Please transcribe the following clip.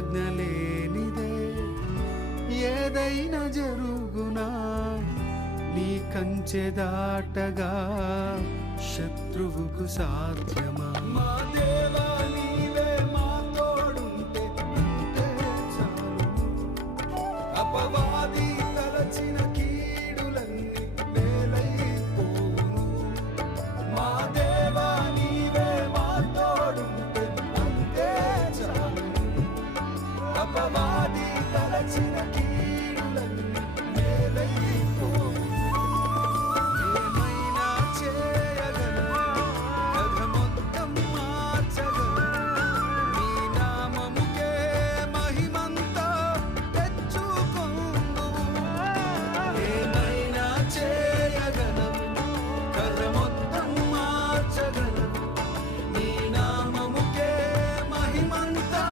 ఆజ్ఞ లేనిదే ఏదైనా జరుగునా, నీ కంచె దాటగా శత్రువుకు సాధ్యమా? మా దేవా నీవే మా తోడుంటే అంతే చాలును. అపవాది తలచిన కీడులన్నీ వేలైపోవును. మా దేవా నీవే మా తోడుంటే అంతే చాలును. అపవాది